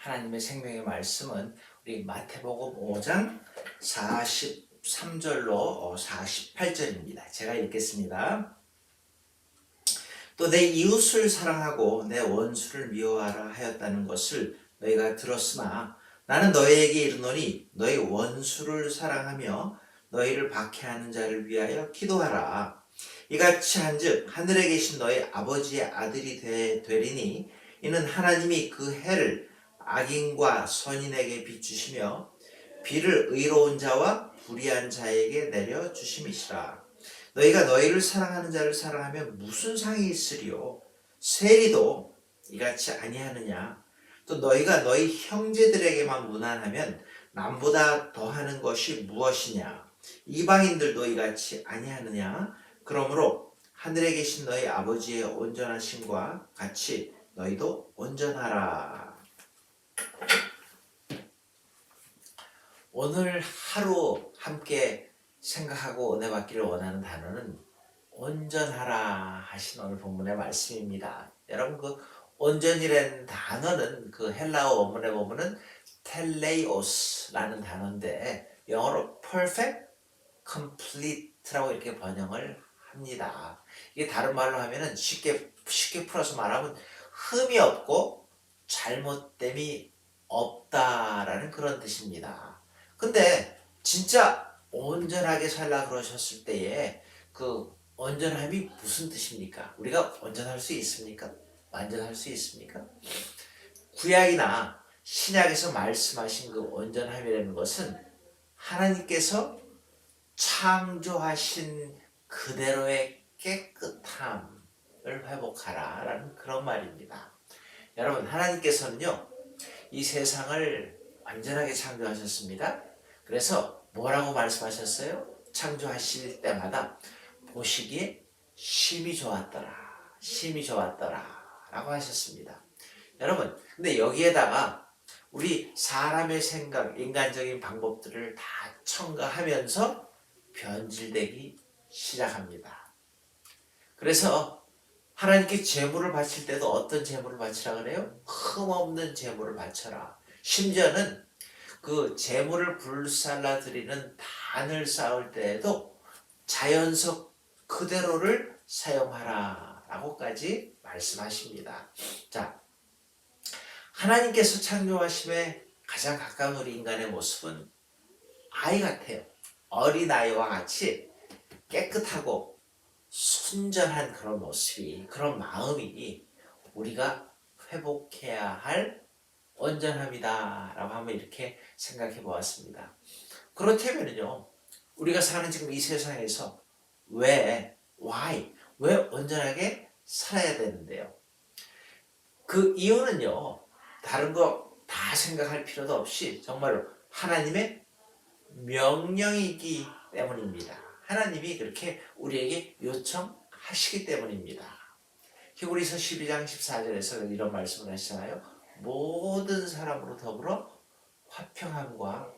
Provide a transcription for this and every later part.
하나님의 생명의 말씀은 우리 마태복음 5장 43절로 48절입니다. 제가 읽겠습니다. 또 내 이웃을 사랑하고 내 원수를 미워하라 하였다는 것을 너희가 들었으나 나는 너희에게 이르노니 너희 원수를 사랑하며 너희를 박해하는 자를 위하여 기도하라. 이같이 한즉 하늘에 계신 너희 아버지의 아들이 되리니 이는 하나님이 그 해를 악인과 선인에게 비추시며 비를 의로운 자와 불의한 자에게 내려 주심이시라. 너희가 너희를 사랑하는 자를 사랑하면 무슨 상이 있으리요? 세리도 이같이 아니하느냐? 또 너희가 너희 형제들에게만 무난하면 남보다 더하는 것이 무엇이냐? 이방인들도 이같이 아니하느냐? 그러므로 하늘에 계신 너희 아버지의 온전하심과 같이 너희도 온전하라. 오늘 하루 함께 생각하고 은혜 받기를 원하는 단어는 온전하라 하신 오늘 본문의 말씀입니다. 여러분 그 온전이라는 단어는 그 헬라어 원문에 보면은 텔레이오스라는 단어인데 영어로 perfect, complete라고 이렇게 번역을 합니다. 이게 다른 말로 하면은 쉽게 풀어서 말하면 흠이 없고 잘못됨이 없다라는 그런 뜻입니다. 근데 진짜 온전하게 살라 그러셨을 때에 그 온전함이 무슨 뜻입니까? 우리가 온전할 수 있습니까? 완전할 수 있습니까? 구약이나 신약에서 말씀하신 그 온전함이라는 것은 하나님께서 창조하신 그대로의 깨끗함을 회복하라 라는 그런 말입니다. 여러분 하나님께서는요 이 세상을 완전하게 창조하셨습니다. 그래서 뭐라고 말씀하셨어요? 창조하실 때마다 보시기에 심히 좋았더라, 심히 좋았더라 라고 하셨습니다. 여러분 근데 여기에다가 우리 사람의 생각, 인간적인 방법들을 다 첨가하면서 변질되기 시작합니다. 그래서 하나님께 제물을 바칠 때도 어떤 제물을 바치라 그래요? 흠없는 제물을 바쳐라. 심지어는 그 제물을 불살라 드리는 단을 쌓을 때에도 자연석 그대로를 사용하라 라고까지 말씀하십니다. 자, 하나님께서 창조하심에 가장 가까운 우리 인간의 모습은 아이 같아요. 어린아이와 같이 깨끗하고 순전한 그런 모습이, 그런 마음이 우리가 회복해야 할 온전함이다 라고 한번 이렇게 생각해 보았습니다. 그렇다면요 우리가 사는 지금 이 세상에서 왜 온전하게 살아야 되는데요? 그 이유는요 다른 거 다 생각할 필요도 없이 정말로 하나님의 명령이기 때문입니다. 하나님이 그렇게 우리에게 요청하시기 때문입니다. 히브리서 12장 14절에서 이런 말씀을 하시잖아요. 모든 사람으로 더불어 화평함과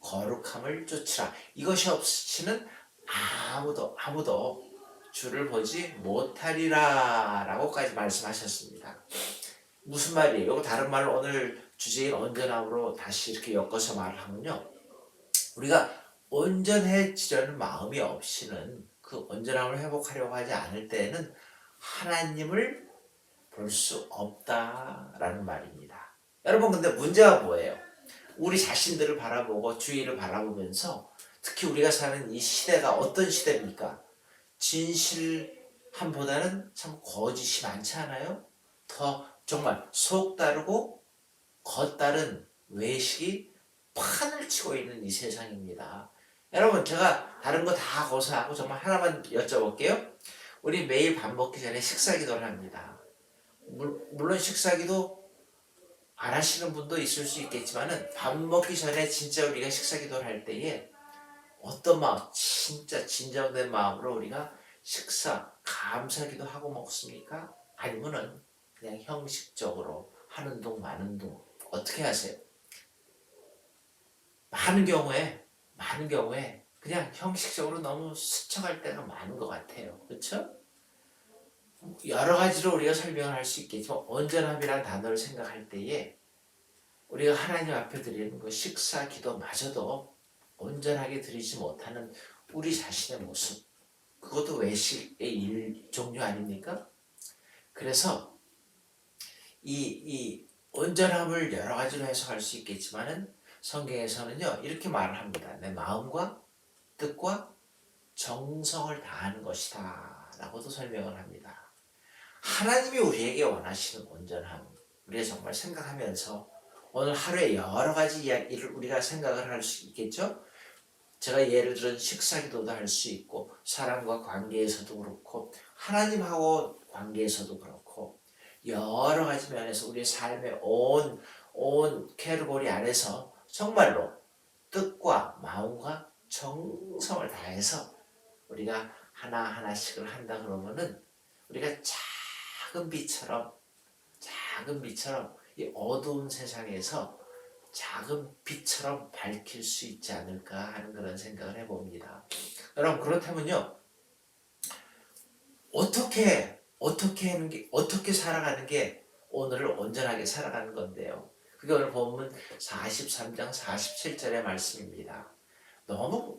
거룩함을 쫓으라. 이것이 없이는 아무도 주를 보지 못하리라 라고까지 말씀하셨습니다. 무슨 말이에요? 이거 다른 말로 오늘 주제인 온전함으로 다시 이렇게 엮어서 말하면요 우리가 온전해지려는 마음이 없이는 그 온전함을 회복하려고 하지 않을 때에는 하나님을 볼 수 없다라는 말입니다. 여러분 근데 문제가 뭐예요? 우리 자신들을 바라보고 주위를 바라보면서 특히 우리가 사는 이 시대가 어떤 시대입니까? 진실함보다는 참 거짓이 많지 않아요? 더 정말 속 다르고 겉 다른 외식이 판을 치고 있는 이 세상입니다. 여러분 제가 다른 거 다 고사하고 정말 하나만 여쭤볼게요. 우리 매일 밥 먹기 전에 식사 기도를 합니다. 물론 식사 기도 안 하시는 분도 있을 수 있겠지만은 밥 먹기 전에 진짜 우리가 식사 기도를 할 때에 어떤 마음, 진짜 진정된 마음으로 우리가 식사 감사기도 하고 먹습니까? 아니면은 그냥 형식적으로 하는 둥 마는 둥 어떻게 하세요? 많은 경우에 그냥 형식적으로 너무 스쳐갈 때가 많은 것 같아요. 그렇죠? 여러 가지로 우리가 설명을 할 수 있겠지만 온전함이라는 단어를 생각할 때에 우리가 하나님 앞에 드리는 그 식사 기도마저도 온전하게 드리지 못하는 우리 자신의 모습, 그것도 외식의 종류 아닙니까? 그래서 이 온전함을 여러 가지로 해석할 수 있겠지만은 성경에서는요 이렇게 말을 합니다. 내 마음과 뜻과 정성을 다하는 것이다 라고도 설명을 합니다. 하나님이 우리에게 원하시는 온전함, 우리가 정말 생각하면서 오늘 하루에 여러 가지 이야기를 우리가 생각을 할 수 있겠죠. 제가 예를 들은 식사기도도 할 수 있고, 사람과 관계에서도 그렇고, 하나님하고 관계에서도 그렇고, 여러 가지 면에서 우리의 삶의 온 캐러고리 안에서 정말로 뜻과 마음과 정성을 다해서 우리가 하나하나씩을 한다 그러면은 우리가 작은 빛처럼 이 어두운 세상에서 작은 빛처럼 밝힐 수 있지 않을까 하는 그런 생각을 해봅니다. 여러분, 그렇다면요 어떻게 살아가는 게 오늘을 온전하게 살아가는 건데요. 그게 오늘 본문 43장 47절의 말씀입니다. 너무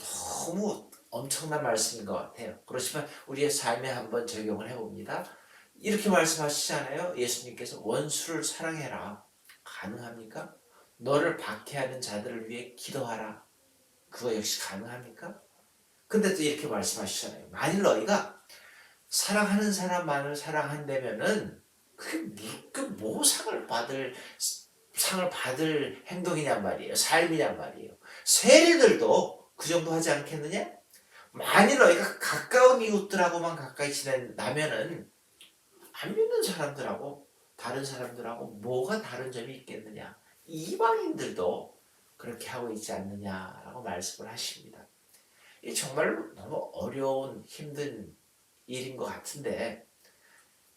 엄청난 말씀인 것 같아요. 그렇지만 우리의 삶에 한번 적용을 해봅니다. 이렇게 말씀하시잖아요. 예수님께서 원수를 사랑해라. 가능합니까? 너를 박해하는 자들을 위해 기도하라. 그거 역시 가능합니까? 근데 또 이렇게 말씀하시잖아요. 만일 너희가 사랑하는 사람만을 사랑한다면은 그뭐 상을 받을 행동이냔 말이에요. 삶이냔 말이에요. 세리들도 그 정도 하지 않겠느냐? 만일 너희가 가까운 이웃들하고만 가까이 지낸다면은 안 믿는 사람들하고 다른 사람들하고 뭐가 다른 점이 있겠느냐? 이방인들도 그렇게 하고 있지 않느냐라고 말씀을 하십니다. 이 정말 너무 어려운 힘든 일인 것 같은데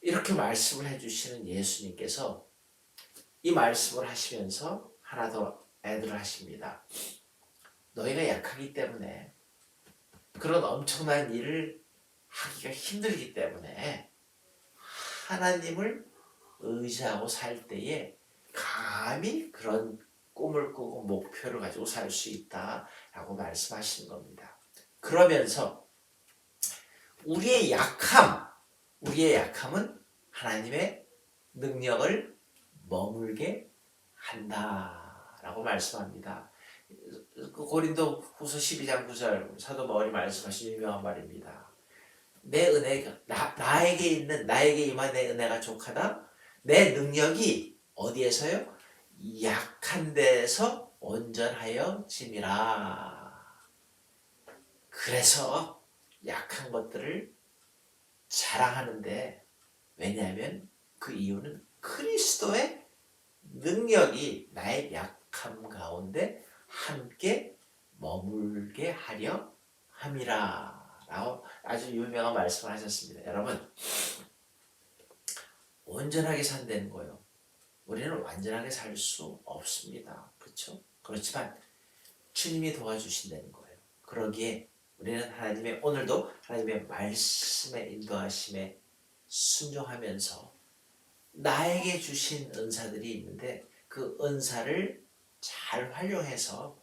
이렇게 말씀을 해주시는 예수님께서 이 말씀을 하시면서 하나 더 애들을 하십니다. 너희가 약하기 때문에 그런 엄청난 일을 하기가 힘들기 때문에 하나님을 의지하고 살 때에 감히 그런 꿈을 꾸고 목표를 가지고 살 수 있다라고 말씀하시는 겁니다. 그러면서 우리의 약함은 하나님의 능력을 머물게 한다라고 말씀합니다. 고린도 후서 12장 9절 사도 바울이 말씀하신 유명한 말입니다. 내 은혜가 나에게 임한 내 은혜가 족하다. 내 능력이 어디에서요? 약한 데서 온전하여 짐이라. 그래서 약한 것들을 자랑하는데, 왜냐하면 그 이유는 그리스도의 능력이 나의 약함 가운데 함께 머물게 하려 함이라 라고 아주 유명한 말씀을 하셨습니다. 여러분, 온전하게 산다는 거예요. 우리는 완전하게 살 수 없습니다. 그렇죠? 그렇지만 주님이 도와주신다는 거예요. 그러기에 우리는 오늘도 하나님의 말씀에 인도하심에 순종하면서 나에게 주신 은사들이 있는데 그 은사를 잘 활용해서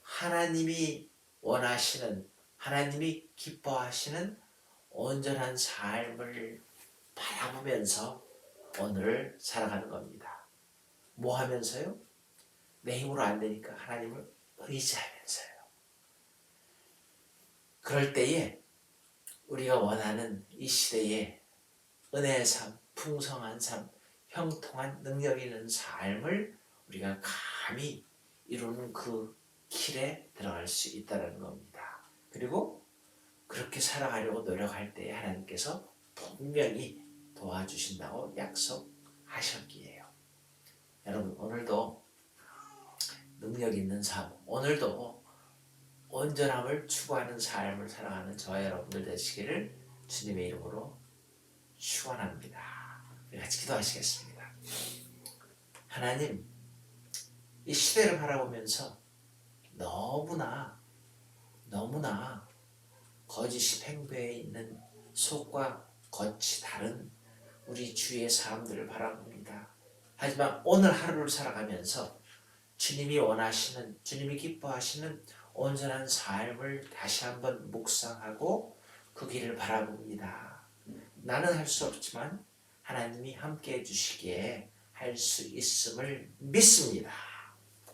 하나님이 원하시는, 하나님이 기뻐하시는 온전한 삶을 바라보면서 오늘을 살아가는 겁니다. 뭐 하면서요? 내 힘으로 안 되니까 하나님을 의지하면서요. 그럴 때에 우리가 원하는 이 시대의 은혜의 삶, 풍성한 삶, 형통한 능력 있는 삶을 우리가 감히 이루는 그 길에 들어갈 수 있다는 겁니다. 그리고 그렇게 살아가려고 노력할 때에 하나님께서 분명히 도와주신다고 약속하셨기에요. 여러분, 오늘도 능력 있는 삶, 오늘도 온전함을 추구하는 삶을 살아가는 저와 여러분들 되시기를 주님의 이름으로 축원합니다. 우리 같이 기도하시겠습니다. 하나님, 이 시대를 바라보면서 너무나 거짓이 팽배해 있는 속과 겉이 다른 우리 주위의 사람들을 바라봅니다. 하지만 오늘 하루를 살아가면서 주님이 원하시는, 주님이 기뻐하시는 온전한 삶을 다시 한번 묵상하고 그 길을 바라봅니다. 나는 할 수 없지만 하나님이 함께 해주시기에 할 수 있음을 믿습니다.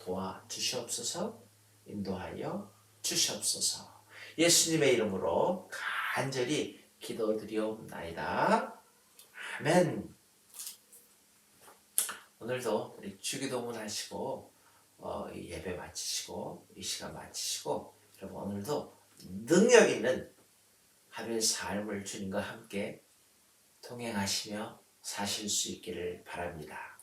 도와주시옵소서, 인도하여 주시옵소서. 예수님의 이름으로 간절히 기도드리옵나이다. 아멘. 오늘도 우리 주기도문 하시고 이 예배 마치시고 이 시간 마치시고 여러분 오늘도 능력 있는 하루의 삶을 주님과 함께 동행하시며 사실 수 있기를 바랍니다.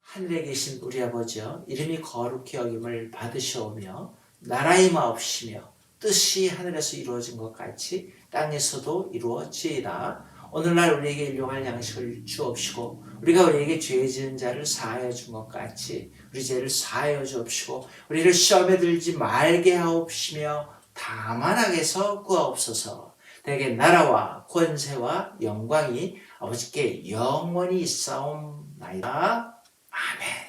하늘에 계신 우리 아버지여, 이름이 거룩히 여김을 받으시오며 나라의 마옵시며 뜻이 하늘에서 이루어진 것 같이 땅에서도 이루어지이다. 오늘날 우리에게 일용할 양식을 주옵시고 우리가 우리에게 죄 지은 자를 사하여 준 것 같이 우리 죄를 사하여 주옵시고 우리를 시험에 들지 말게 하옵시며 다만 악에서 구하옵소서. 내게 나라와 권세와 영광이 아버지께 영원히 있사옵나이다. 아멘.